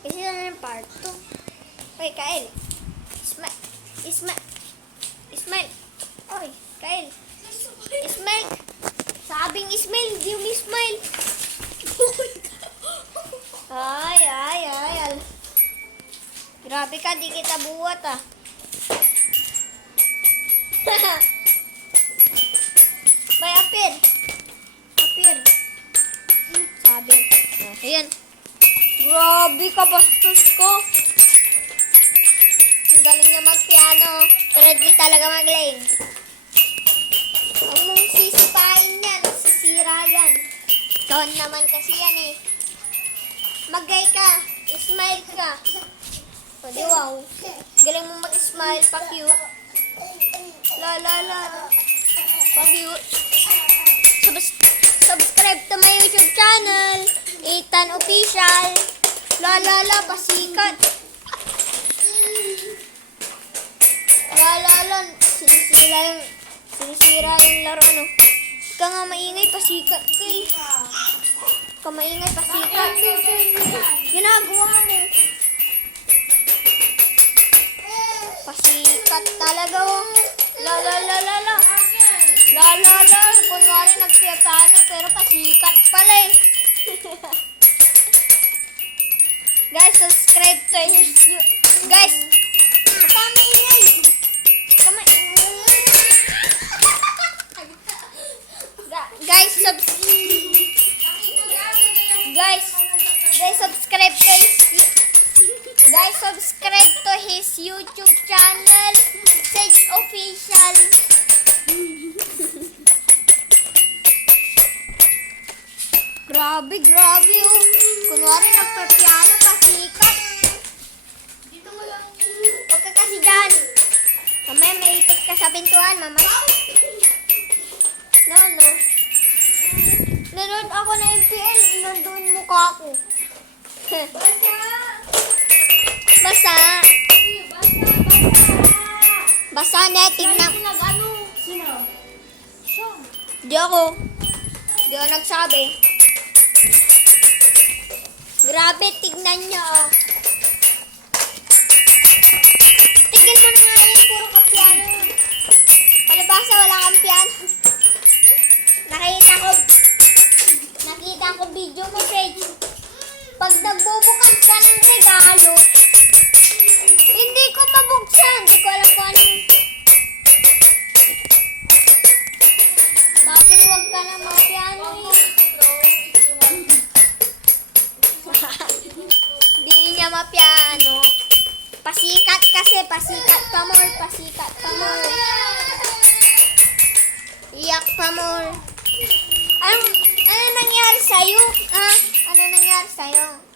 Kasi na ng part 2. Oy, Kael. Ismail. Oy, Kael. Ismail. Sabing Ismail, di yung Ismail. Ay. Grabe ka, di kita buhat ah. Bay, apir. Sabi. Ayan. Grabe ka, bastos ko. Ang galing niya mag-piano. Pero di talaga mag-laying. Huwag mong sisipain yan. Sisira yan. Taon naman kasi yan eh. Magay ka. Smile ka. O di wow. Galing mo mag-smile. Pa-cute. La. Pa-cute. Subscribe to my YouTube channel. Ethan Official. La. Pasikat. La. Sinisira yung laro, ano. Ika nga maingay, pasikat ka eh. Ika maingay, pasikat. Ginagawa mo. Pasikat talaga, oh. La. Kunwari nagpiyapano, pero pasikat pala eh. Guys, subscribe to YouTube. Guys, tama ingay. Guys, subscribe to his YouTube channel, Sage Official. Grabe oh. Kunwari nagpa-piano, pasikat. Huwag ka kasi dyan. Mamaya may ipit ka sa pintuan, mama. No. Nanood ako na MPL, inanduin mukha ako. Basa na, tingnan. Sino? Di ako nagsabi. Grabe, tignan nyo oh. Tignan mo na nga yun, puro ka piano. Palabasa, wala kang piano. Nakita ko video mo, Sage. Pag nagbubukas ka ng regalo, hindi ko mabuksan. Hindi ko alam kung anong. Sabi huwag ka na mag-piano eh. Hindi niya ma-piano. Pasikat kasi, pasikat pa more. Iyak pa more. Ano nangyari sa'yo? Ha? Ano nangyari sa'yo?